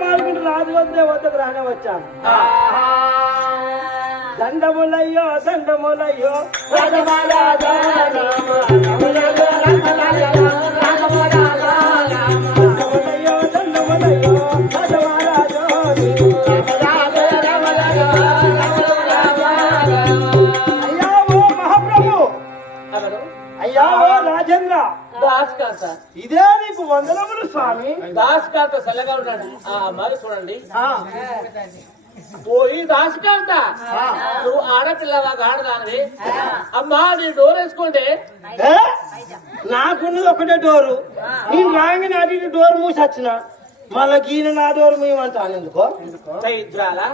పాడుకుంటూ రాజు వద్దకు రానే వచ్చాను. దండములయ్యో దండములయ్యో అయ్యా ఓ రాజేంద్ర దాస్కాంత ఇదే నీకు వందనములు స్వామి. దాస్కాంత చల్లగా ఉన్నాడు. మరి చూడండి పోయి దాస్కాంత నువ్వు ఆడపిల్లవా గాడదానివి అమ్మా నీ డోర్ వేసుకోండి. నాకున్నది ఒకటే డోరు. నేను రాగానే అటు డోర్ మూసి వచ్చిన మళ్ళా గీన నా డోర్ మేమంటాను ఎందుకో ఇద్దరాలా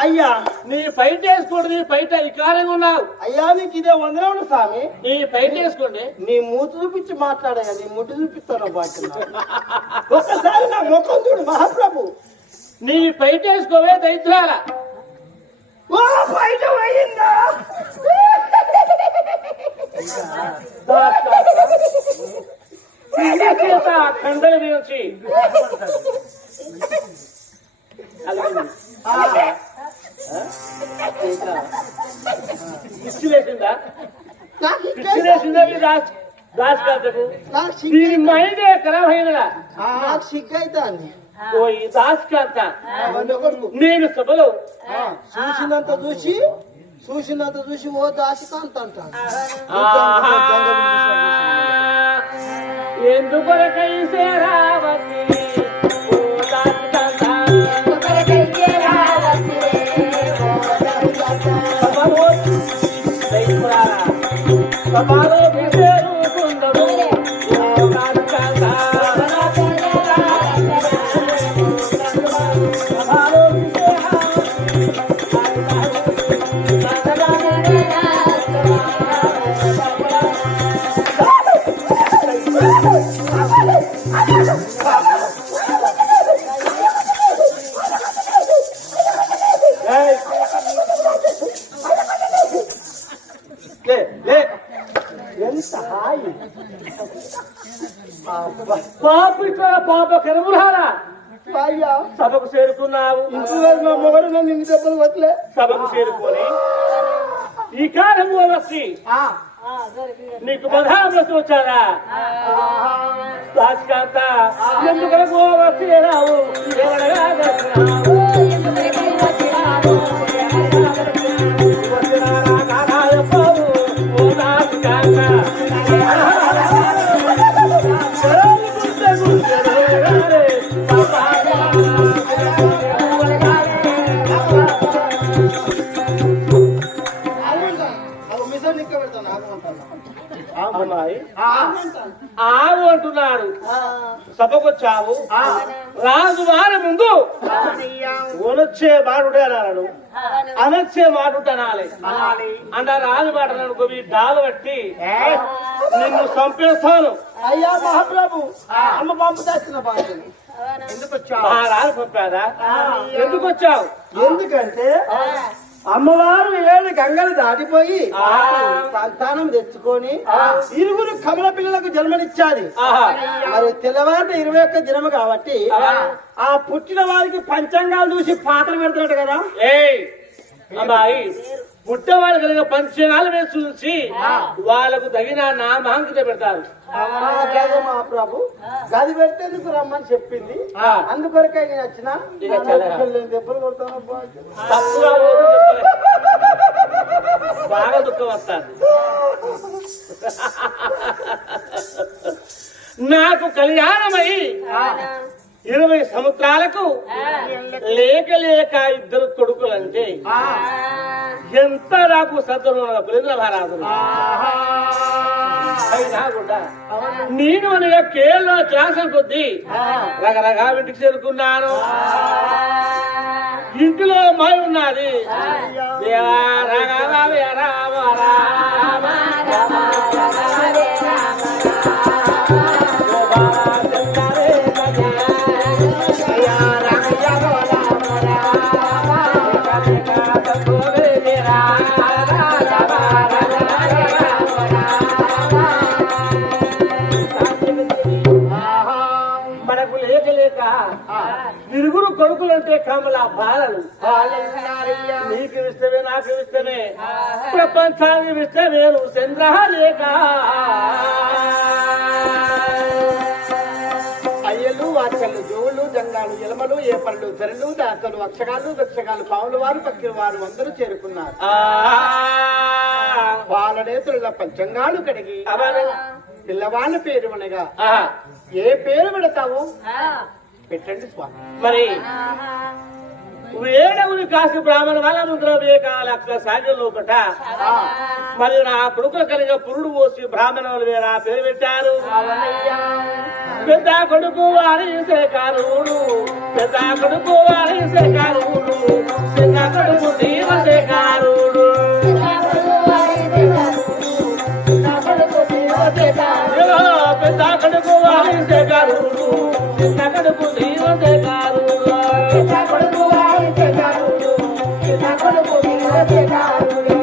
అయ్యా. నీ పైట వేసుకోండి. నీ పైట వికారంగా ఉన్నావు. అయ్యా నీకు ఇదే వందనములు స్వామి. నీ పైట వేసుకోండి. నీ మూతి చూపించి మాట్లాడయ్యా. నీ ముట్టి చూపిస్తాను బాధ్యత. ఒక్కసారి నా ముఖం చూడు మహాప్రభు. నీ పైట వేసుకోవే దైత్రాల. ఓ బయట పోయిందా కండల నుంచి పిచ్చిలేసిందా? పిచ్చిలేసిందా దాస్కాంతకు? దీని మైండే ఖరాబ్ అయినదా? నాకు సిగ్గైతా పోయి దాస్కాంత నేను సభలో చూసినంత చూసి ఓ దాసికాంత అంటాను. ఎందుకొరకై సేరావతి ఓ దాస్కాంత సభలో విసేరు కుందము ఓ దాస్కాంత పాప కరువులారా సభకు చేరుకున్నావు. మొగడు నన్ను ఇన్ని దెబ్బలు వదిలే. సభకు చేరుకొని ఈ కాలం వచ్చి నీకు బధామలసి వచ్చారా? దాస్కాంత ఎందుకు వచ్చి రావు ఆవు అంటున్నాడు. సభకొచ్చావు. రాజు వారి ముందు ఒనొచ్చే మాటుడే అన్నాడు. అనొచ్చే మాటుట అనాలి. అంటే రాజు మాట అనుకో ఈ డాలు బట్టి నిన్ను చంపేస్తాను. అయ్యా మహాప్రభు అమ్మ పంపు తెచ్చిన బాధ్యత. ఎందుకు వచ్చావు? రాజు పంపారా? ఎందుకు వచ్చావు? ఎందుకంటే అమ్మవారు 7 గంగలు దాటిపోయి సంతానం తెచ్చుకొని 2 కమల పిల్లలకు జన్మనిచ్చాది. మరి తెల్లవారిన 21 దినము కాబట్టి ఆ పుట్టిన వారికి పంచాంగాలు చూసి పాటలు పెడుతున్నట్టు కదా. అమ్మాయి పుట్టవాళ్ళు కలిగిన పంచనాలు వేసి చూసి వాళ్ళకు తగిన నామాంకిత పెడతారు. మా ప్రభు గది పెట్టేందుకు రమ్మని చెప్పింది. అందుకొరకే నేను వచ్చిన దెబ్బలు కొడతాను. బాగా దుఃఖం వస్తుంది. నాకు కళ్యాణమై 20 సంవత్సరాలకు లేక 2 కొడుకులంటే ఎంత నాకు సంతోషం మహారాజు. అయినా కూడా నేను అనగా కేరళ క్లాసులు కొద్దీ రకరకాల ఇంటికి చేరుకున్నాను. ఇంటిలో మాయ ఉన్నది. కొడుకులంటే కమల బాలలు నీకు ఇష్టమే నాకు ఇష్టమే ప్రపంచానికి ఇష్టమే నువ్వు చంద్రలేఖ అయ్యలు వాచలు జోళ్ళు జంగాలు ఎలమలు ఏపళ్ళు తెరలు దాతలు అక్షగాలు దక్షగాలు పావులు వారు పక్కిల వారు అందరూ చేరుకున్నారు. పాలనేతుల పంచంగాలు కడిగి పిల్లవాళ్ళ పేరు అనగా ఏ పేరు పెడతావు పెట్టండి స్వామి. మరి వేడవుని కాసి బ్రాహ్మణ వాళ్ళ ముద్ర వేకాల సాధ్యం లోపట మరి నా కొడుకులు కలిగ పురుడు పోసి బ్రాహ్మణులు వేరా పేరు పెట్టారు. పెద్ద కొడుకు వారిసే కారుడు పెద్ద కొడుకు వారిసే కారుడు చిన్న కొడుకు దీవసే కారుడు పెద్ద కొడుకు వారిసే కారుడు చిన్న కొడుకు దీవసే కారుడు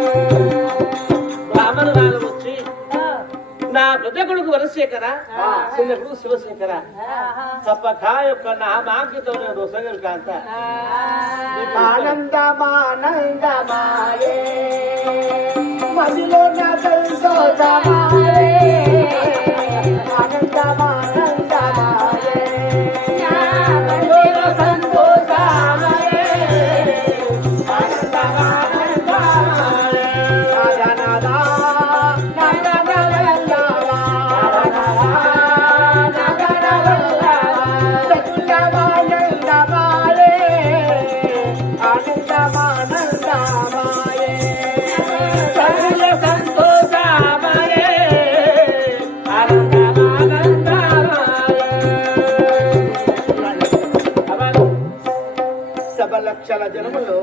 బ్రాహ్మణురాలు వచ్చి నా పెద్ద కొడుకు వరశేఖర చిన్న కొడుకు శివశేఖర తప్పక యొక్క నా మాకితో రొసగలు కాంత ఆనందమానందమాయే మదిలో నా సంతోషమాయే ఆనందమానందమాయే లక్షల జనములో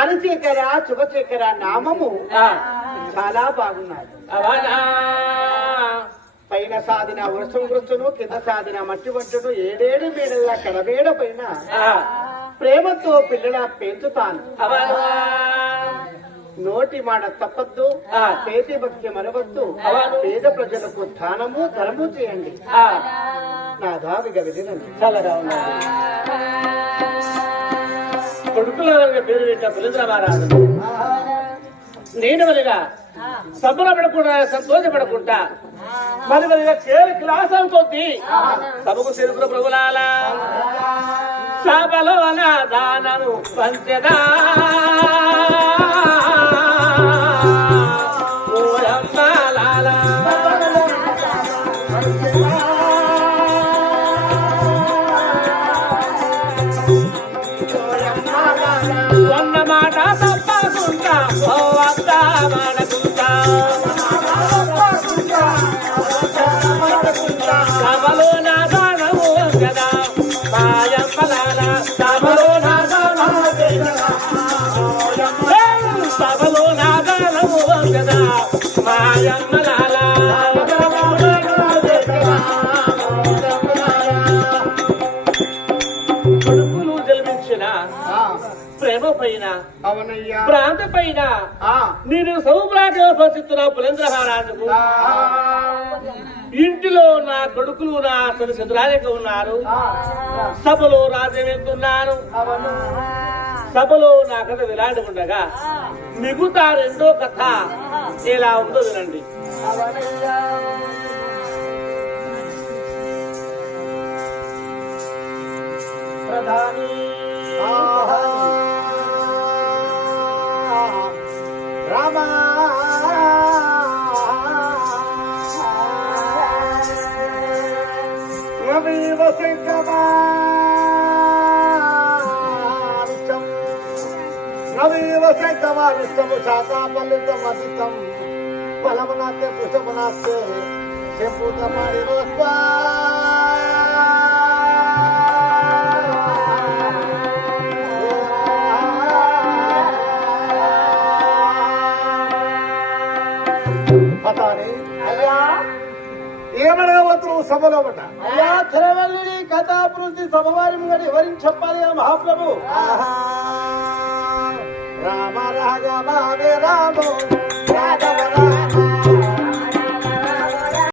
అరిశేఖర శుభశేఖర నామము చాలా బాగున్నది. పైన సాధిన వర్షం గుర్తును కింద సాధిన మట్టి వంటను ఏడేడు మేడల్లా కడబేడ పైన ప్రేమతో పిల్లల పెంచుతాను. నోటి మాట తప్పద్దు చేతి భక్తి మరవద్దు పేద ప్రజలకు దానము ధర్మము చేయండి. నా దావిగ విధినండి చల్లగా ఉన్నది. కొడుకుల పేరు పెట్ట పులేంద్ర మహారాజు నేను మరిగా సంబరపడకుండా సంతోషపడకుండా మరి మరిగా చేరు క్లాసం కొద్ది సభకు చేరుకున్న ప్రభులాల సభలో నా దానము పంచదా కొడుకులు జన్మించిన ప్రేమ పైన ప్రాంత పైన నేను సౌభాగ్యపరుస్తున్నావు పులేంద్ర మహారాజుకు. ఇంటిలో నా కొడుకులు నా చదురాజగా ఉన్నారు. సభలో రాజ్యం వెళ్తున్నాను. సభలో నా కథ విలాడి ఉండగా మిగతా రెండో కథ ఎలా ఉందో వినండి. ప్రధాని రామ నవీవశంకమారిష్టము శాఖాపల్లితం అతితం ఫలమునాస్తే పుష్పమునాస్తే శంభూతమారి ఏమడగవచ్చు సభలో అయ్యా తిరవల్లి కథాభివృద్ధి సభవారి ముంగడి ఎవరిని చెప్పాలి మహాప్రభు రామ రాఘవ రామో